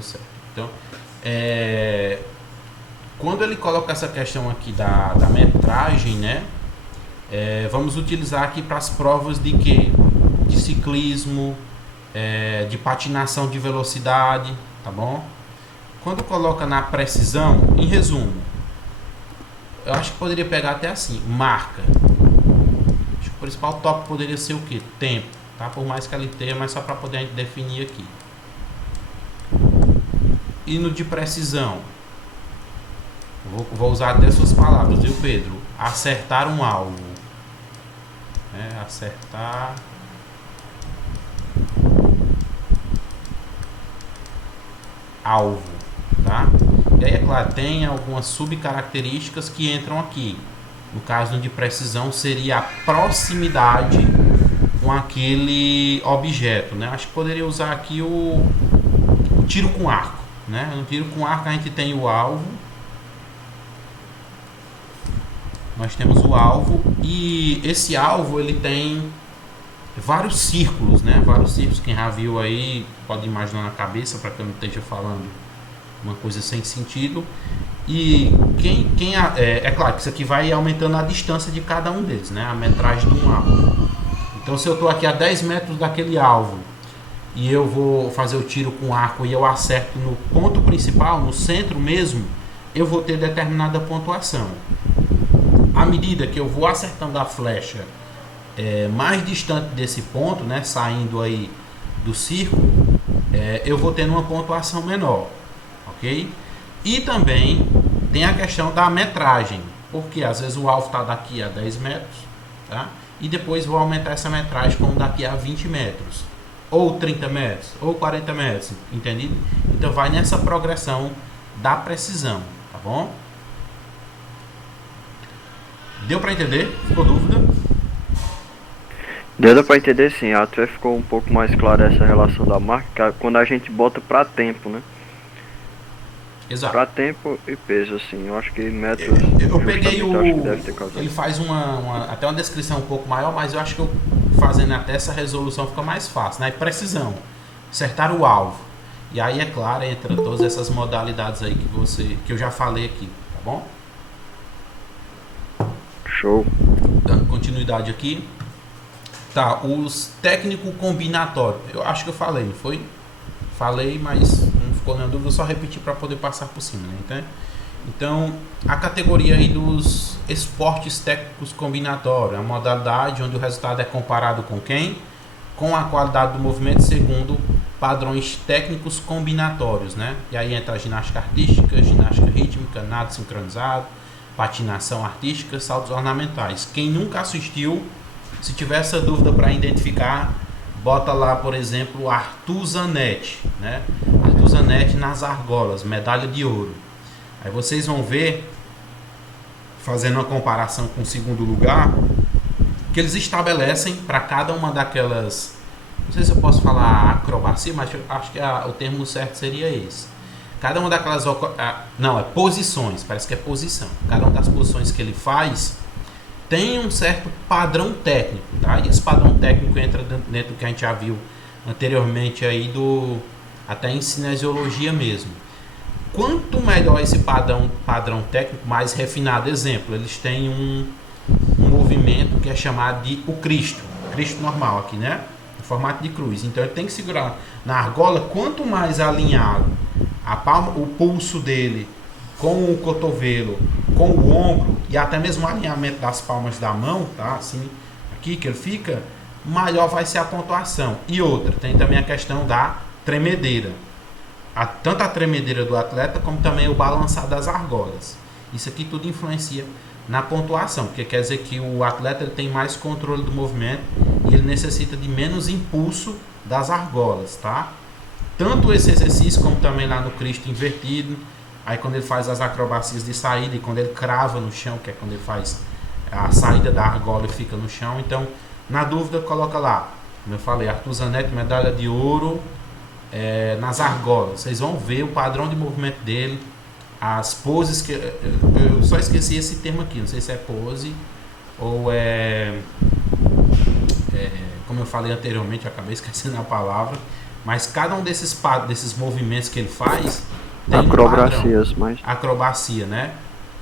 deu certo. Então, quando ele coloca essa questão aqui da metragem, né? Vamos utilizar aqui para as provas de quê? De ciclismo, de patinação de velocidade, tá bom? Quando coloca na precisão, em resumo, eu acho que poderia pegar até assim, marca. Acho que o principal tópico poderia ser o quê? Tempo, tá? Por mais que ele tenha, mas só para poder definir aqui. E no de precisão, vou usar até suas palavras, viu, Pedro? Acertar um alvo. Acertar alvo, tá? E aí, é claro, tem algumas subcaracterísticas que entram aqui. No caso de precisão, seria a proximidade com aquele objeto, né? Acho que poderia usar aqui o tiro com arco, né? No tiro com arco a gente tem o alvo. Nós temos o alvo e esse alvo ele tem vários círculos, né? Vários círculos. Quem já viu aí pode imaginar na cabeça, para que eu não esteja falando uma coisa sem sentido. E é claro que isso aqui vai aumentando a distância de cada um deles, né? A metragem de um alvo. Então, se eu estou aqui a 10 metros daquele alvo e eu vou fazer o tiro com arco e eu acerto no ponto principal, no centro mesmo, eu vou ter determinada pontuação. À medida que eu vou acertando a flecha mais distante desse ponto, né, saindo aí do círculo, eu vou tendo uma pontuação menor, ok? E também tem a questão da metragem, porque às vezes o alvo está daqui a 10 metros, tá? E depois vou aumentar essa metragem como daqui a 20 metros, ou 30 metros, ou 40 metros, entendido? Então vai nessa progressão da precisão, tá bom? Deu para entender? Ficou dúvida? Deu para entender sim, até ficou um pouco mais clara essa relação da marca, quando a gente bota para tempo, né? Exato. Para tempo e peso, assim, eu acho que metros... Eu peguei ele faz até uma descrição um pouco maior, mas eu acho que eu fazendo até essa resolução fica mais fácil, né? Precisão, acertar o alvo. E aí, é claro, entra todas essas modalidades aí que eu já falei aqui, tá bom? Show. Dando continuidade aqui. Tá, os técnico combinatório. Eu acho que eu falei, não foi? Falei, mas não ficou nenhuma dúvida, eu só repeti para poder passar por cima, né? Então, a categoria aí dos esportes técnicos combinatórios, a modalidade onde o resultado é comparado com quem? Com a qualidade do movimento segundo padrões técnicos combinatórios, né? E aí entra a ginástica artística, ginástica rítmica, nado sincronizado, patinação artística, saltos ornamentais. Quem nunca assistiu, se tiver essa dúvida para identificar, bota lá, por exemplo, Arthur Zanetti, né? Arthur Zanetti nas argolas, medalha de ouro. Aí vocês vão ver, fazendo uma comparação com o segundo lugar, que eles estabelecem para cada uma daquelas, não sei se eu posso falar acrobacia, mas acho que o termo certo seria esse. Cada uma daquelas, posições, parece que é posição. Cada uma das posições que ele faz tem um certo padrão técnico, tá? E esse padrão técnico entra dentro do que a gente já viu anteriormente aí até em cinesiologia mesmo. Quanto melhor esse padrão técnico, mais refinado. Exemplo, eles têm um movimento que é chamado de o Cristo normal aqui, né? Em formato de cruz. Então ele tem que segurar na argola, quanto mais alinhado a palma, o pulso dele com o cotovelo, com o ombro e até mesmo o alinhamento das palmas da mão, tá? Assim, aqui que ele fica, maior vai ser a pontuação. E outra, tem também a questão da tremedeira. Tanto a tremedeira do atleta, como também o balançar das argolas. Isso aqui tudo influencia na pontuação, porque quer dizer que o atleta ele tem mais controle do movimento e ele necessita de menos impulso das argolas, tá? Tanto esse exercício, como também lá no Cristo invertido. Aí quando ele faz as acrobacias de saída e quando ele crava no chão, que é quando ele faz a saída da argola e fica no chão. Então, na dúvida, coloca lá, como eu falei, Arthur Zanetti, medalha de ouro nas argolas. Vocês vão ver o padrão de movimento dele, as poses que... Eu só esqueci esse termo aqui, não sei se é pose ou como eu falei anteriormente, eu acabei esquecendo a palavra, Mas cada um desses movimentos que ele faz tem um Acrobacias, padrão. mas. Acrobacia, né?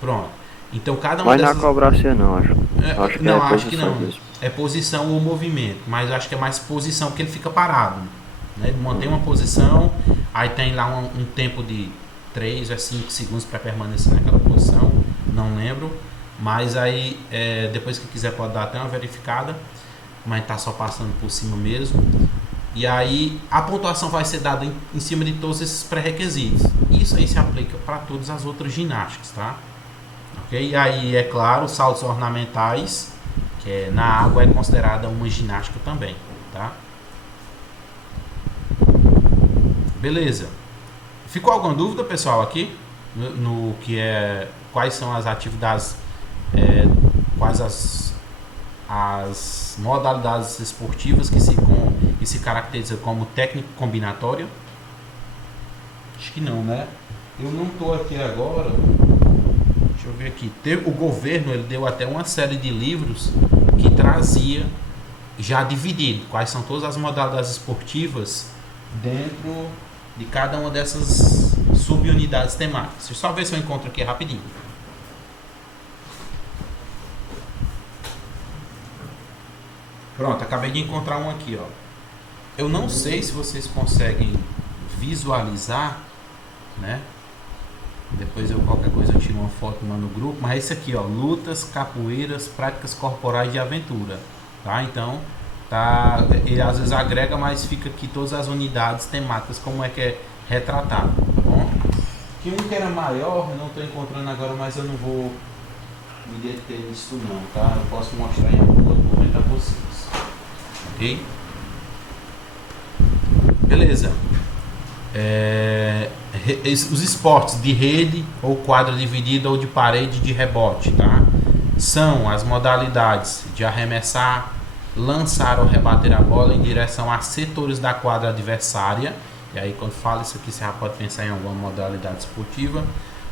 Pronto. Então cada uma Mas na dessas... acrobacia não, acho. Acho que não, é acho que posição não. mesmo. É posição ou movimento, mas eu acho que é mais posição porque ele fica parado. Né? Ele mantém uma posição, aí tem lá um tempo de 3 a 5 segundos para permanecer naquela posição, não lembro. Mas aí, depois que quiser pode dar até uma verificada, mas tá só passando por cima mesmo. E aí a pontuação vai ser dada em cima de todos esses pré-requisitos. Isso aí se aplica para todas as outras ginásticas, tá? Ok? E aí, é claro, saltos ornamentais, que na água é considerada uma ginástica também, tá? Beleza. Ficou alguma dúvida, pessoal, aqui? No que é... Quais são as atividades... quais as modalidades esportivas que se caracterizam como técnico combinatório? Acho que não, né? Eu não estou aqui agora. Deixa eu ver aqui. O governo ele deu até uma série de livros que trazia já dividido quais são todas as modalidades esportivas dentro de cada uma dessas subunidades temáticas. Deixa eu só ver se eu encontro aqui rapidinho. Pronto, acabei de encontrar um aqui, ó. Eu não sei se vocês conseguem visualizar, né? Depois qualquer coisa eu tiro uma foto lá no grupo, mas esse aqui, ó, lutas, capoeiras, práticas corporais de aventura, tá? Então, ele às vezes agrega, mas fica aqui todas as unidades temáticas, como é que é retratado, tá bom? Tinha um que era maior, eu não estou encontrando agora, mas eu não vou me deter nisso não, tá? Eu posso mostrar em algum outro momento a vocês. Ok? Beleza. Os esportes de rede ou quadra dividida ou de parede de rebote, tá? São as modalidades de arremessar, lançar ou rebater a bola em direção a setores da quadra adversária. E aí quando fala isso aqui você já pode pensar em alguma modalidade esportiva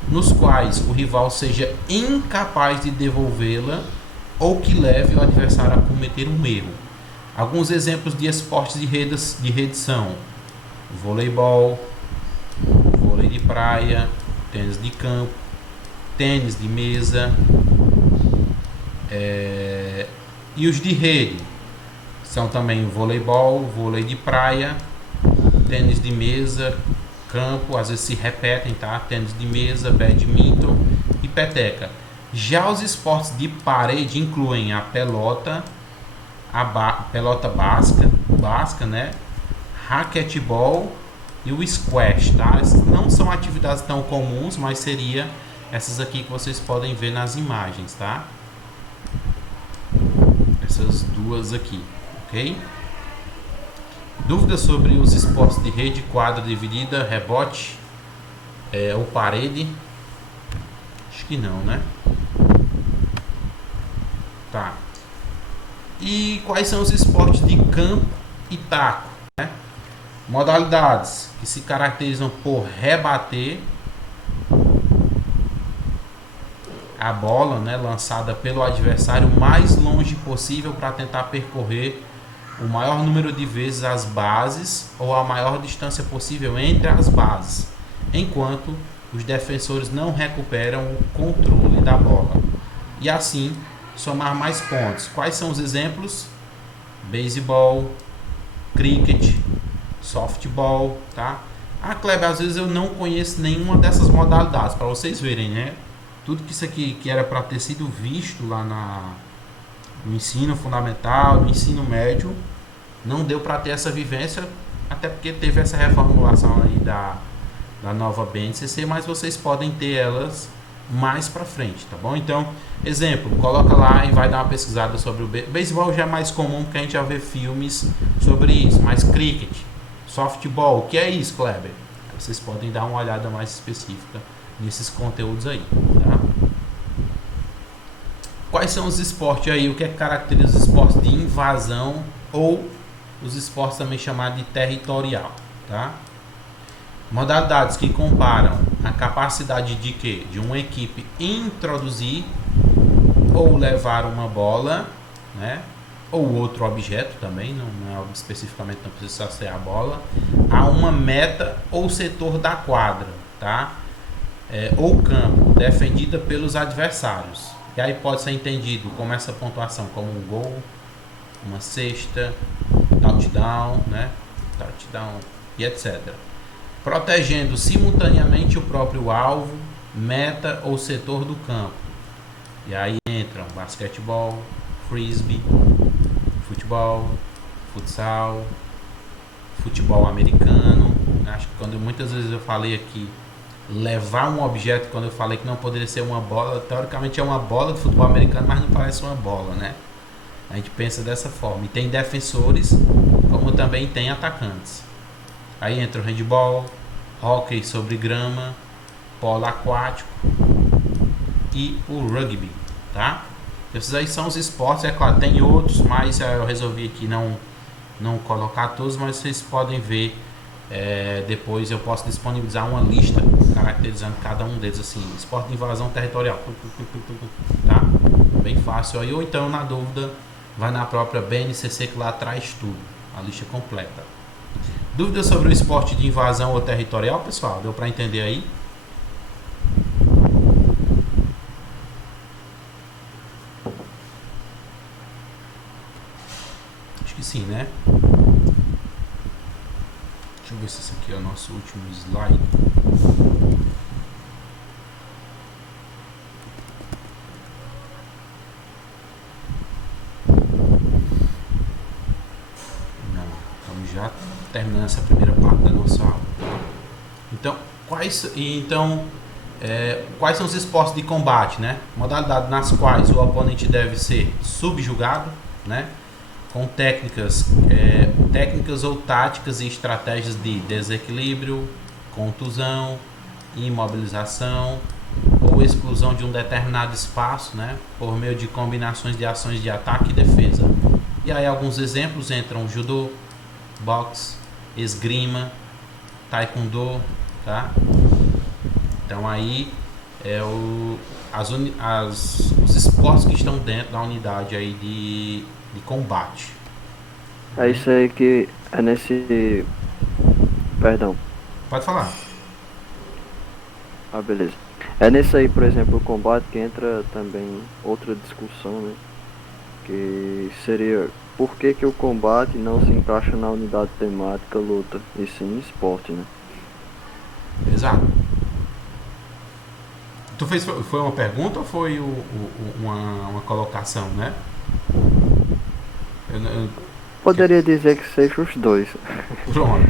nos quais o rival seja incapaz de devolvê-la ou que leve o adversário a cometer um erro. Alguns exemplos de esportes de rede são voleibol, vôlei de praia, tênis de campo, tênis de mesa, e os de rede são também voleibol, vôlei de praia, tênis de mesa, campo, às vezes se repetem, tá? Tênis de mesa, badminton e peteca. Já os esportes de parede incluem a pelota, pelota basca, né? Raquetebol e o squash, tá? Essas não são atividades tão comuns, mas seria essas aqui que vocês podem ver nas imagens, tá? Essas duas aqui, ok? Dúvidas sobre os esportes de rede, quadra dividida, rebote ou parede? Acho que não, né? Tá. E quais são os esportes de campo e taco, né? Modalidades que se caracterizam por rebater a bola, né, lançada pelo adversário o mais longe possível para tentar percorrer o maior número de vezes as bases ou a maior distância possível entre as bases, enquanto os defensores não recuperam o controle da bola. E assim somar mais pontos. Quais são os exemplos? Beisebol, cricket, softball, tá? Kleber, às vezes eu não conheço nenhuma dessas modalidades, para vocês verem, né? Tudo que isso aqui que era para ter sido visto lá no ensino fundamental, no ensino médio, não deu para ter essa vivência, até porque teve essa reformulação aí da nova BNCC, mas vocês podem ter elas mais para frente, tá bom? Então, exemplo, coloca lá e vai dar uma pesquisada sobre o beisebol. Já é mais comum porque a gente já vê filmes sobre isso, mas cricket, softball, o que é isso, Kleber? Vocês podem dar uma olhada mais específica nesses conteúdos aí, tá? Quais são os esportes aí? O que é que caracteriza os esportes de invasão ou os esportes também chamados de territorial, tá? Modalidades que comparam a capacidade de quê? De uma equipe introduzir ou levar uma bola, né, ou outro objeto também, não é especificamente, não precisa ser a bola, a uma meta ou setor da quadra, tá? Ou campo, defendida pelos adversários. E aí pode ser entendido como essa pontuação como um gol, uma cesta, touchdown, né? Touchdown e etc. Protegendo simultaneamente o próprio alvo, meta ou setor do campo. E aí entram basquetebol, frisbee, futebol, futsal, futebol americano. Acho que muitas vezes eu falei aqui levar um objeto, quando eu falei que não poderia ser uma bola, teoricamente é uma bola de futebol americano, mas não parece uma bola, né? A gente pensa dessa forma. E tem defensores, como também tem atacantes. Aí entra o handball, hóquei sobre grama, polo aquático e o rugby, tá? Esses aí são os esportes, é claro, tem outros, mas eu resolvi aqui não colocar todos, mas vocês podem ver, depois eu posso disponibilizar uma lista caracterizando cada um deles, assim, esporte de invasão territorial, tá? Bem fácil aí, ou então na dúvida vai na própria BNCC que lá traz tudo, a lista completa. Dúvidas sobre o esporte de invasão ou territorial, pessoal? Deu para entender aí? Acho que sim, né? Deixa eu ver se esse aqui é o nosso último slide. Não, estamos já terminando essa primeira parte da nossa aula. Então, quais são os esportes de combate, né? Modalidades nas quais o oponente deve ser subjugado, né? Com técnicas ou táticas e estratégias de desequilíbrio, contusão, imobilização ou exclusão de um determinado espaço, né? Por meio de combinações de ações de ataque e defesa. E aí alguns exemplos entram judô, boxe, esgrima, taekwondo, tá? Então aí os esportes que estão dentro da unidade aí de combate. É isso aí que é nesse... Perdão. Pode falar. Ah, beleza. É nesse aí, por exemplo, o combate que entra também outra discussão, né? Que seria por que o combate não se encaixa na unidade temática luta, e sim esporte, né? Exato. Tu fez, foi uma pergunta ou foi uma colocação, né? Poderia dizer que seja os dois. Pronto,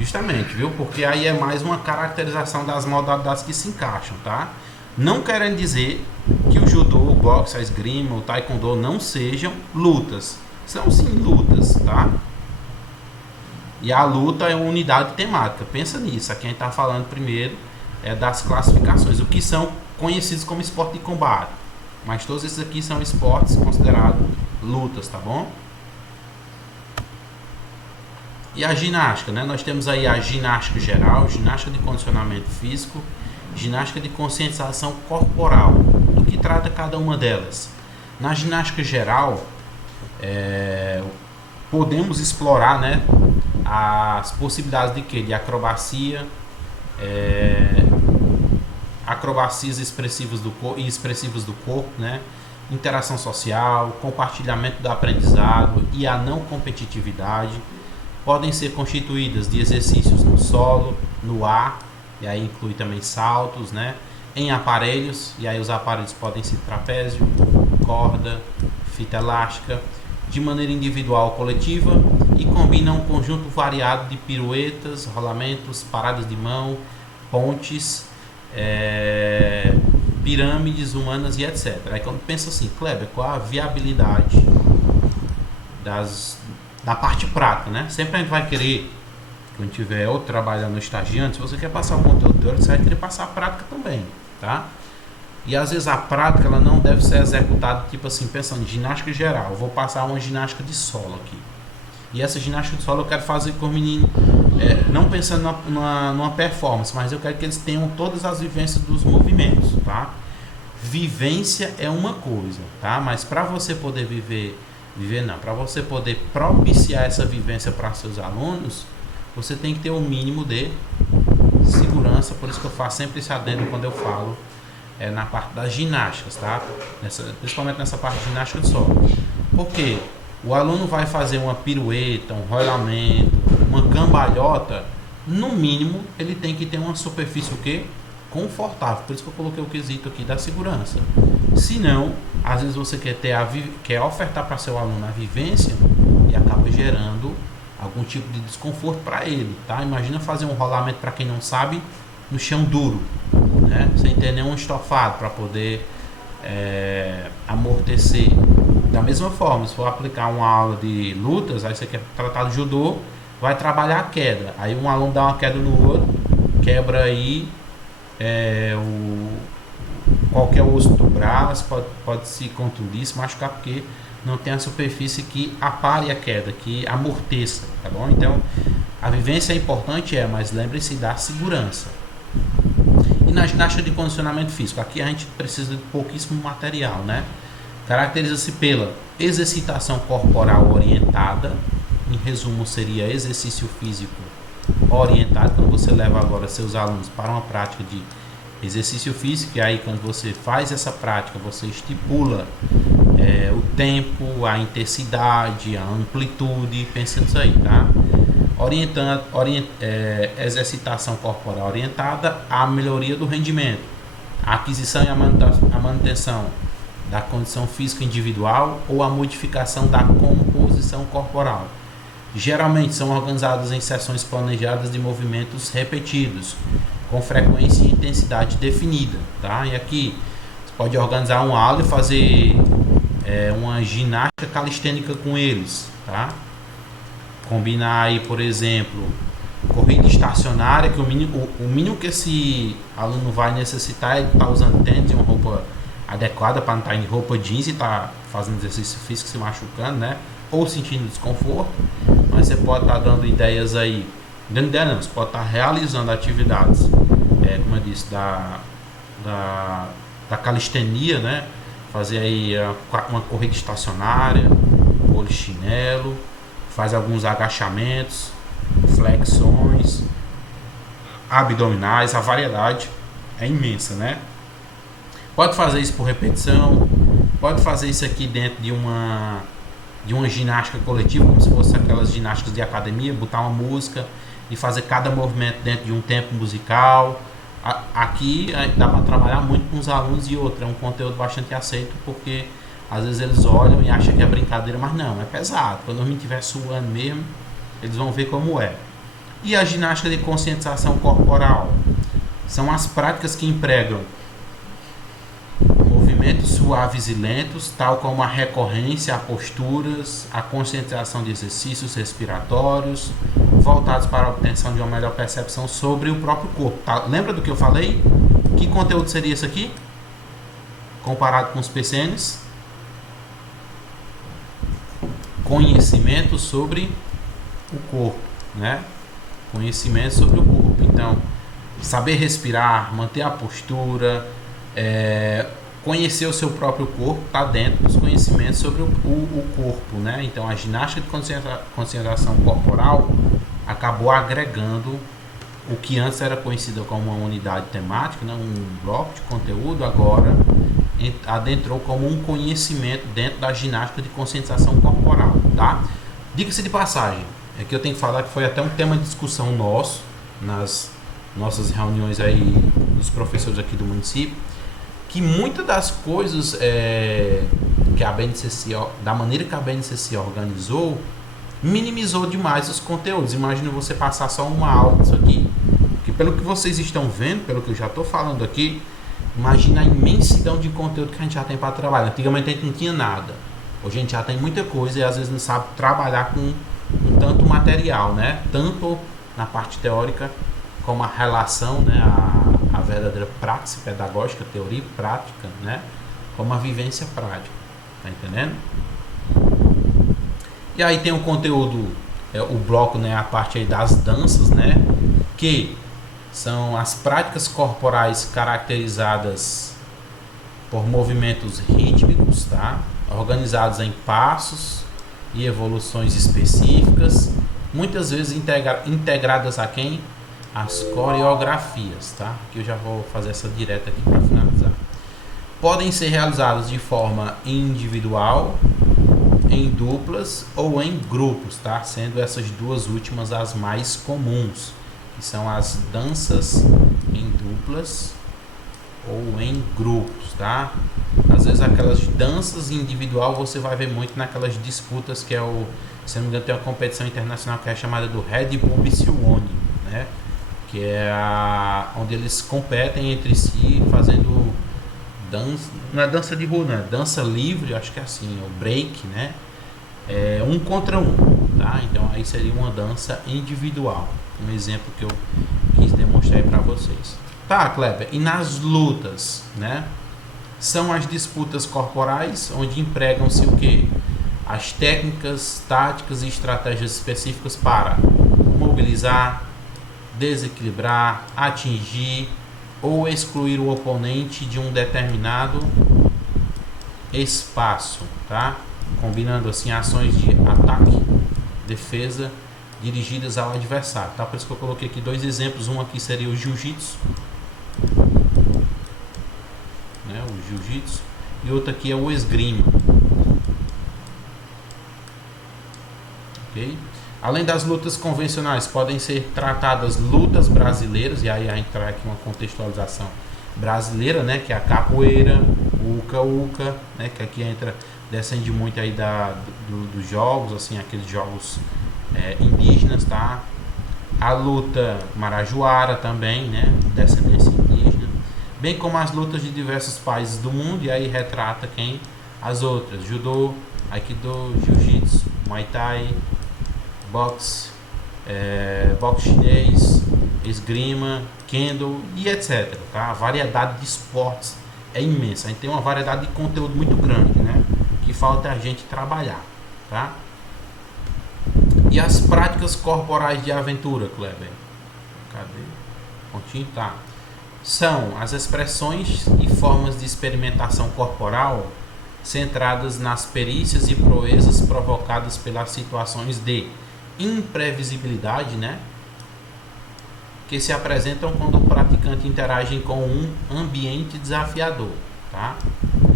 justamente, viu? Porque aí é mais uma caracterização das modalidades que se encaixam, tá? Não querendo dizer que o judô, o boxe, a esgrima, o taekwondo não sejam lutas. São sim lutas, tá? E a luta é uma unidade temática. Pensa nisso. Aqui a gente está falando primeiro das classificações, o que são conhecidos como esporte de combate. Mas todos esses aqui são esportes considerados lutas, tá bom? E a ginástica, né? Nós temos aí a ginástica geral, ginástica de condicionamento físico, ginástica de conscientização corporal. Do que trata cada uma delas? Na ginástica geral, podemos explorar, né, as possibilidades de quê? De acrobacia, acrobacias expressivas do corpo, né? Interação social, compartilhamento do aprendizado e a não competitividade. Podem ser constituídas de exercícios no solo, no ar, e aí inclui também saltos, né? Em aparelhos, e aí os aparelhos podem ser trapézio, corda, fita elástica, de maneira individual ou coletiva, e combinam um conjunto variado de piruetas, rolamentos, paradas de mão, pontes, pirâmides humanas e etc. Aí quando pensa assim, Kleber, qual a viabilidade da parte prática, né? Sempre a gente vai querer, quando tiver ou trabalhando no estagiante, se você quer passar o conteúdo teórico, você vai querer passar a prática também, tá? E às vezes a prática ela não deve ser executada tipo assim, pensando em ginástica geral. Eu vou passar uma ginástica de solo aqui. E essa ginástica de solo eu quero fazer com os meninos, não pensando numa performance, mas eu quero que eles tenham todas as vivências dos movimentos, tá? Vivência é uma coisa, tá? Mas para você poder viver Viver não. Para você poder propiciar essa vivência para seus alunos, você tem que ter o mínimo de segurança. Por isso que eu faço sempre esse adendo quando eu falo na parte das ginásticas, tá? Principalmente nessa parte de ginástica de solo. Porque o aluno vai fazer uma pirueta, um rolamento, uma cambalhota, no mínimo ele tem que ter uma superfície o quê? Confortável. Por isso que eu coloquei o quesito aqui da segurança. Se não, às vezes você quer ofertar para seu aluno a vivência e acaba gerando algum tipo de desconforto para ele, tá? Imagina fazer um rolamento, para quem não sabe, no chão duro, né? Sem ter nenhum estofado para poder amortecer. Da mesma forma, se for aplicar uma aula de lutas, aí você quer tratar de judô, vai trabalhar a queda. Aí um aluno dá uma queda no outro, quebra aí qualquer osso do braço, pode se contundir, se machucar, porque não tem a superfície que apare a queda, que amorteça, tá bom? Então, a vivência é importante, mas lembre-se da segurança. E na ginástica de condicionamento físico, aqui a gente precisa de pouquíssimo material, né? Caracteriza-se pela exercitação corporal orientada, em resumo seria exercício físico orientado, quando você leva agora seus alunos para uma prática de exercício físico, e aí quando você faz essa prática, você estipula o tempo, a intensidade, a amplitude, pensa nisso aí, tá? Exercitação corporal orientada à melhoria do rendimento, a aquisição e a manutenção da condição física individual ou a modificação da composição corporal. Geralmente são organizadas em sessões planejadas de movimentos repetidos, com frequência e intensidade definida, tá? E aqui você pode organizar uma aula e fazer uma ginástica calistênica com eles, tá? Combinar aí, por exemplo, corrida estacionária, que o mínimo que esse aluno vai necessitar é estar usando tênis e uma roupa adequada para não estar em roupa jeans e estar fazendo exercício físico, se machucando, né? Ou sentindo desconforto. Mas você pode estar dando ideias aí, dando ideia não, você pode estar realizando atividades, como eu disse, da calistenia, né? Fazer aí uma corrida estacionária, polichinelo, faz alguns agachamentos, flexões, abdominais, a variedade é imensa, né? Pode fazer isso por repetição, pode fazer isso aqui dentro de uma ginástica coletiva, como se fosse aquelas ginásticas de academia, botar uma música e fazer cada movimento dentro de um tempo musical. Aqui dá para trabalhar muito com os alunos, e outra, é um conteúdo bastante aceito, porque às vezes eles olham e acham que é brincadeira, mas não, é pesado. Quando o menino estiver suando mesmo, eles vão ver como é. E a ginástica de conscientização corporal são as práticas que empregam movimentos suaves e lentos, tal como a recorrência a posturas, a concentração de exercícios respiratórios, voltados para a obtenção de uma melhor percepção sobre o próprio corpo. Tá? Lembra do que eu falei? Que conteúdo seria esse aqui? Comparado com os PCNs? Conhecimento sobre o corpo, né? Conhecimento sobre o corpo. Então, saber respirar, manter a postura, conhecer o seu próprio corpo, está dentro dos conhecimentos sobre o corpo, né? Então, a ginástica de concentração corporal acabou agregando o que antes era conhecido como uma unidade temática, né? Um bloco de conteúdo, agora adentrou como um conhecimento dentro da ginástica de conscientização corporal, tá? Diga-se de passagem, é que eu tenho que falar que foi até um tema de discussão nosso, nas nossas reuniões aí dos professores aqui do município, que muitas das coisas que a BNCC, da maneira que a BNCC organizou, minimizou demais os conteúdos. Imagina você passar só uma aula disso aqui, que pelo que vocês estão vendo, pelo que eu já estou falando aqui, imagina a imensidão de conteúdo que a gente já tem para trabalhar. Antigamente a gente não tinha nada, hoje a gente já tem muita coisa e às vezes não sabe trabalhar com tanto material, né? Tanto na parte teórica como a relação, né? A verdadeira prática pedagógica, teoria e prática, né? Como a vivência prática, tá entendendo? E aí tem o conteúdo, o bloco, né? A parte aí das danças, né? Que são as práticas corporais caracterizadas por movimentos rítmicos, tá? Organizados em passos e evoluções específicas, muitas vezes integradas a quem? As coreografias, tá? Que eu já vou fazer essa direta aqui para finalizar. Podem ser realizadas de forma individual, em duplas ou em grupos, tá? Sendo essas duas últimas as mais comuns, que são as danças em duplas ou em grupos, tá? Às vezes aquelas danças individual você vai ver muito naquelas disputas que é o, se não me engano, tem uma competição internacional que é chamada do Red Bull Bicione, né? Que é onde eles competem entre si fazendo dança, não é dança de rua, não é dança livre, acho que é assim, o break, né? É um contra um, tá? Então aí seria uma dança individual, um exemplo que eu quis demonstrar para vocês. Tá, Kleber, e nas lutas, né? São as disputas corporais onde empregam-se o que? As técnicas, táticas e estratégias específicas para mobilizar, desequilibrar, atingir ou excluir o oponente de um determinado espaço, tá? Combinando assim ações de ataque, defesa dirigidas ao adversário, tá? Por isso que eu coloquei aqui dois exemplos, um aqui seria o jiu-jitsu, né? O jiu-jitsu, e outro aqui é o esgrima, ok? Além das lutas convencionais, podem ser tratadas lutas brasileiras, e aí a gente traz aqui uma contextualização brasileira, né, que é a capoeira, o uca-uca, né, que aqui descende muito aí dos jogos, assim, aqueles jogos indígenas, tá? A luta marajoara também, né, descendência indígena, bem como as lutas de diversos países do mundo, e aí retrata quem? As outras, judô, aikido, jiu-jitsu, muay thai, boxe, boxe chinês, esgrima, kendo e etc. Tá? A variedade de esportes é imensa. A gente tem uma variedade de conteúdo muito grande, né? Que falta a gente trabalhar, tá? E as práticas corporais de aventura, Kleber? Cadê? Pontinho, tá. São as expressões e formas de experimentação corporal centradas nas perícias e proezas provocadas pelas situações de imprevisibilidade, né? Que se apresentam quando o praticante interage com um ambiente desafiador, tá?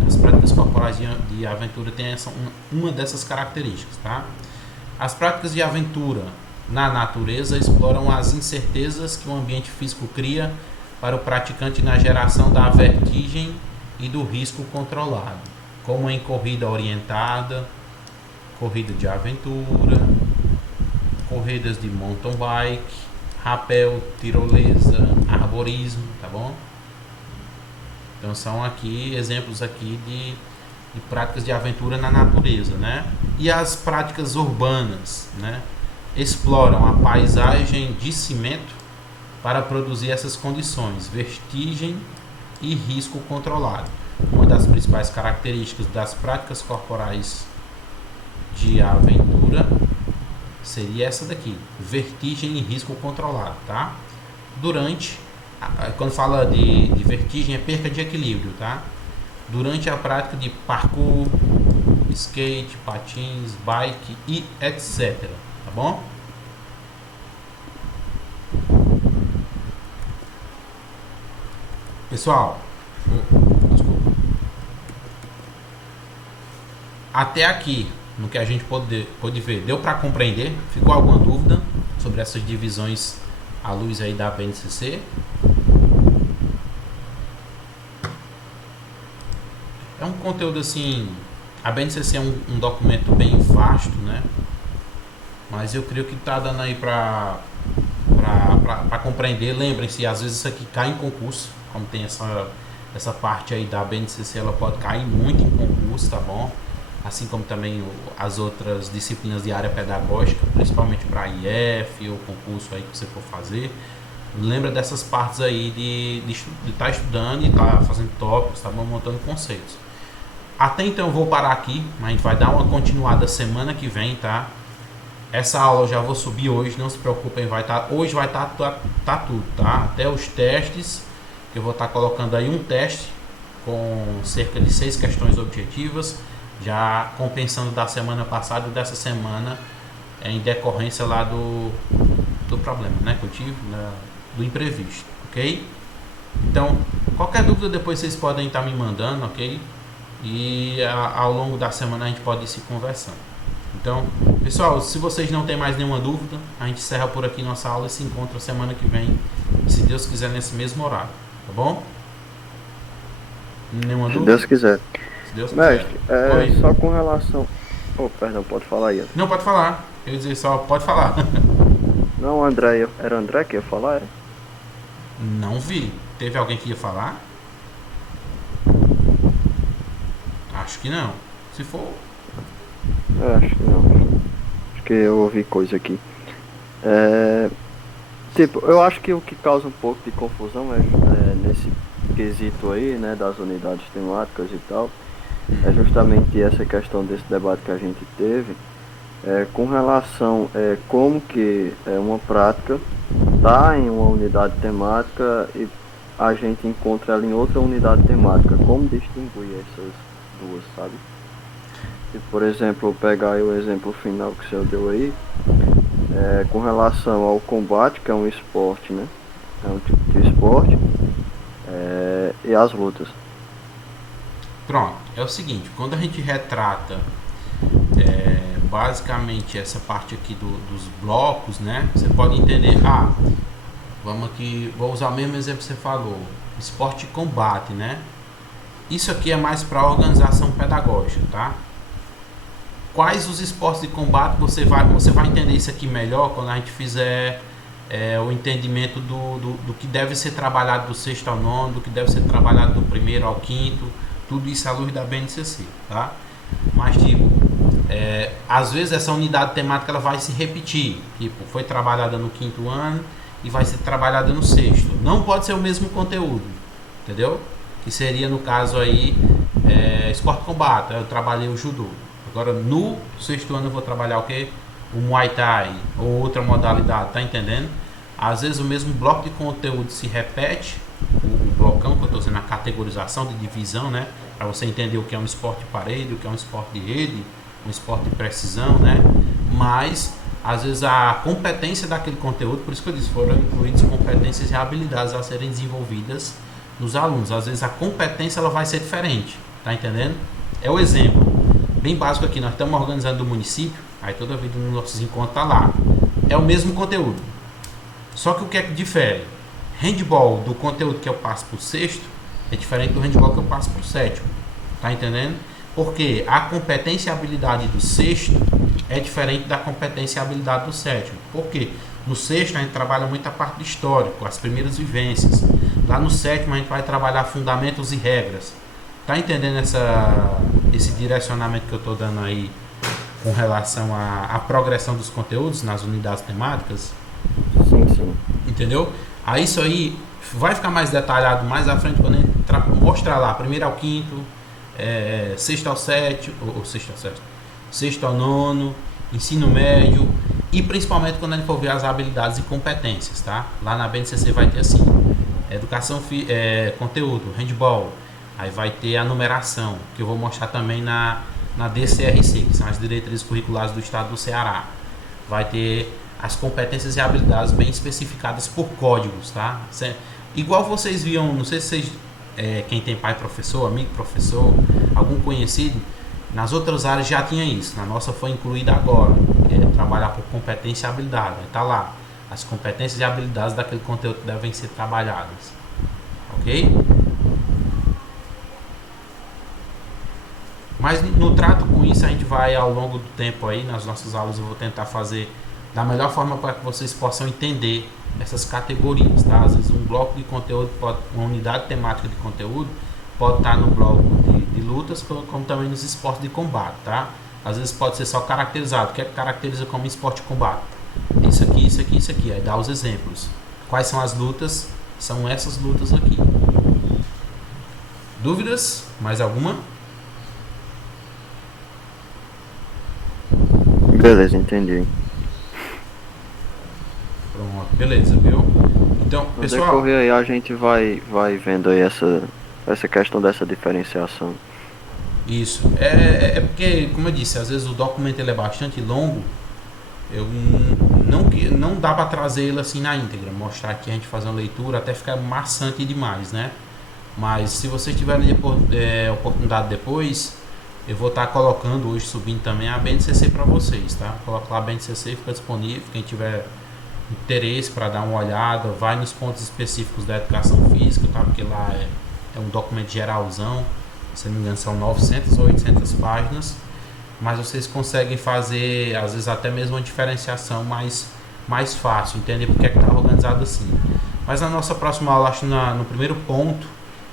As práticas corporais de aventura têm uma dessas características, tá? As práticas de aventura na natureza exploram as incertezas que o ambiente físico cria para o praticante na geração da vertigem e do risco controlado, como em corrida orientada, corrida de aventura, corridas de mountain bike, rapel, tirolesa, arborismo, tá bom? Então são aqui exemplos aqui de práticas de aventura na natureza, né? E as práticas urbanas, né? Exploram a paisagem de cimento para produzir essas condições, vertigem e risco controlado. Uma das principais características das práticas corporais de aventura seria essa daqui, vertigem e risco controlado, tá? Quando fala de vertigem, é perca de equilíbrio, tá? Durante a prática de parkour, skate, patins, bike e etc, tá bom? Pessoal, desculpa. Até aqui, no que a gente pôde ver, deu para compreender? Ficou alguma dúvida sobre essas divisões à luz aí da BNCC? É um conteúdo assim, a BNCC é um documento bem vasto, né? Mas eu creio que tá dando aí para compreender. Lembrem-se, às vezes isso aqui cai em concurso, como tem essa parte aí da BNCC, ela pode cair muito em concurso, tá bom? Assim como também as outras disciplinas de área pedagógica, principalmente para IF ou concurso aí que você for fazer. Lembra dessas partes aí de estar estudando e estar fazendo tópicos, tá bom? Montando conceitos. Até então eu vou parar aqui, mas a gente vai dar uma continuada semana que vem, tá? Essa aula eu já vou subir hoje, não se preocupem, hoje vai estar tudo, tá? Até os testes, que eu vou estar colocando aí um teste com cerca de 6 questões objetivas. já compensando da semana passada e dessa semana em decorrência lá do problema, né, que eu tive, do imprevisto, ok? Então, qualquer dúvida depois vocês podem estar me mandando, ok? E ao longo da semana a gente pode ir se conversando. Então, pessoal, se vocês não têm mais nenhuma dúvida, a gente encerra por aqui nossa aula e se encontra semana que vem, se Deus quiser, nesse mesmo horário, tá bom? Nenhuma Se dúvida? Deus quiser. Se Deus quiser. Mestre, só com relação... Oh, perdão, pode falar aí. Não, pode falar. Eu ia dizer só, pode falar. Não, André, era André que ia falar? Era? Não vi. Teve alguém que ia falar? Acho que não. Se for... Acho que não. Acho que eu ouvi coisa aqui. Tipo, eu acho que o que causa um pouco de confusão é nesse quesito aí, né, das unidades temáticas e tal, é justamente essa questão desse debate que a gente teve, com relação como que uma prática está em uma unidade temática e a gente encontra ela em outra unidade temática. Como distinguir essas duas, sabe? E, por exemplo, pegar aí o exemplo final que o senhor deu aí, com relação ao combate, que é um esporte, né? É um tipo de esporte, e as lutas. Pronto, é o seguinte, quando a gente retrata basicamente essa parte aqui dos blocos, né? Você pode entender, vamos aqui, vou usar o mesmo exemplo que você falou, esporte e combate, né? Isso aqui é mais para organização pedagógica, tá? Quais os esportes de combate você vai entender isso aqui melhor quando a gente fizer o entendimento do que deve ser trabalhado do sexto ao nono, do que deve ser trabalhado do primeiro ao quinto, tudo isso à luz da BNCC, tá? Mas tipo, às vezes essa unidade temática ela vai se repetir, tipo, foi trabalhada no quinto ano e vai ser trabalhada no sexto. Não pode ser o mesmo conteúdo, entendeu? Que seria no caso aí esporte combate, eu trabalhei o judô. Agora no sexto ano eu vou trabalhar o quê? O Muay Thai ou outra modalidade, tá entendendo? Às vezes o mesmo bloco de conteúdo se repete, o blocão que eu estou dizendo, a categorização de divisão, né? Para você entender o que é um esporte de parede, o que é um esporte de rede, um esporte de precisão, né? Mas às vezes a competência daquele conteúdo, por isso que eu disse, foram incluídas competências e habilidades a serem desenvolvidas nos alunos. Às vezes a competência ela vai ser diferente, tá entendendo? É o exemplo bem básico aqui, nós estamos organizando o município, aí toda vez nos nossos encontros tá lá. É o mesmo conteúdo. Só que o que é que difere? Handball do conteúdo que eu passo para o sexto é diferente do handball que eu passo para o sétimo. Tá entendendo? Porque a competência e habilidade do sexto é diferente da competência e habilidade do sétimo. Por quê? No sexto a gente trabalha muito a parte do histórico, as primeiras vivências. Lá no sétimo a gente vai trabalhar fundamentos e regras. Tá entendendo esse direcionamento que eu estou dando aí com relação à progressão dos conteúdos nas unidades temáticas? Sim. Entendeu? Aí isso aí vai ficar mais detalhado mais à frente quando a gente mostrar lá, primeiro ao quinto, sexto ao sétimo, sexto ao nono, ensino médio e principalmente quando a gente for ver as habilidades e competências, tá? Lá na BNCC vai ter assim, educação, conteúdo, handball, aí vai ter a numeração, que eu vou mostrar também na DCRC, que são as diretrizes curriculares do estado do Ceará. Vai ter as competências e habilidades bem especificadas por códigos, tá? Igual vocês viam, não sei se vocês, quem tem pai professor, amigo professor, algum conhecido, nas outras áreas já tinha isso, na nossa foi incluída agora, que é trabalhar por competência e habilidade, tá lá, as competências e habilidades daquele conteúdo que devem ser trabalhadas, ok? Mas no trato com isso a gente vai ao longo do tempo aí, nas nossas aulas eu vou tentar fazer da melhor forma para que vocês possam entender essas categorias, tá? Às vezes um bloco de conteúdo, uma unidade temática de conteúdo pode estar no bloco de lutas, como também nos esportes de combate, tá? Às vezes pode ser só caracterizado. O que é que caracteriza como esporte de combate? Isso aqui, isso aqui, isso aqui. Aí dá os exemplos. Quais são as lutas? São essas lutas aqui. Dúvidas? Mais alguma? Beleza, entendi. Pronto, beleza, viu? Então, No pessoal, decorrer aí a gente vai vendo aí essa questão dessa diferenciação. Isso. É porque, como eu disse, às vezes o documento ele é bastante longo. Eu não dá para trazer ele assim na íntegra, mostrar aqui a gente fazer uma leitura, até ficar maçante demais, né? Mas se vocês tiverem oportunidade depois, eu vou estar colocando hoje, subindo também a BNCC para vocês, tá? Coloca lá a BNCC, fica disponível. Quem tiver interesse para dar uma olhada, vai nos pontos específicos da educação física, tá? Porque lá é um documento geralzão, se não me engano são 900 ou 800 páginas, mas vocês conseguem fazer, às vezes até mesmo uma diferenciação mais fácil, entender porque é que está organizado assim. Mas na nossa próxima aula, acho no primeiro ponto,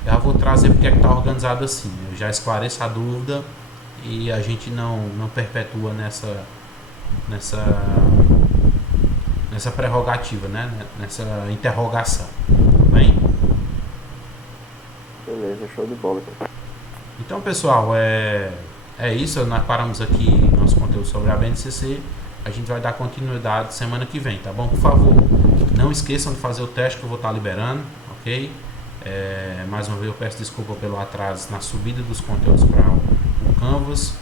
eu já vou trazer porque é que está organizado assim. Eu já esclareço a dúvida e a gente não perpetua nessa prerrogativa, né? Nessa interrogação. Tudo bem? Beleza, show de bola. Então, pessoal, é isso. Nós paramos aqui nosso conteúdo sobre a BNCC. A gente vai dar continuidade semana que vem, tá bom? Por favor, não esqueçam de fazer o teste que eu vou estar liberando, ok? Mais uma vez eu peço desculpa pelo atraso na subida dos conteúdos para o Canvas.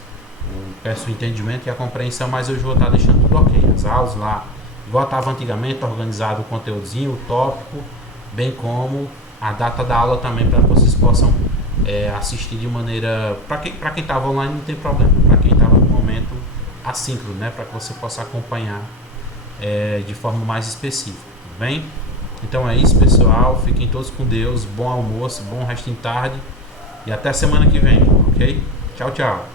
Eu peço o entendimento e a compreensão, mas hoje eu vou estar deixando tudo ok. As aulas lá, igual estava antigamente, organizado o conteúdozinho, o tópico, bem como a data da aula também, para que vocês possam assistir de maneira... Para quem estava online não tem problema, para quem estava no momento assíncrono, né? Para que você possa acompanhar de forma mais específica, tudo bem? Então é isso, pessoal. Fiquem todos com Deus. Bom almoço, bom resto de tarde. E até semana que vem, ok? Tchau, tchau.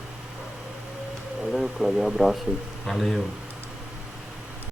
Valeu, Cláudio. Um abraço aí. Valeu.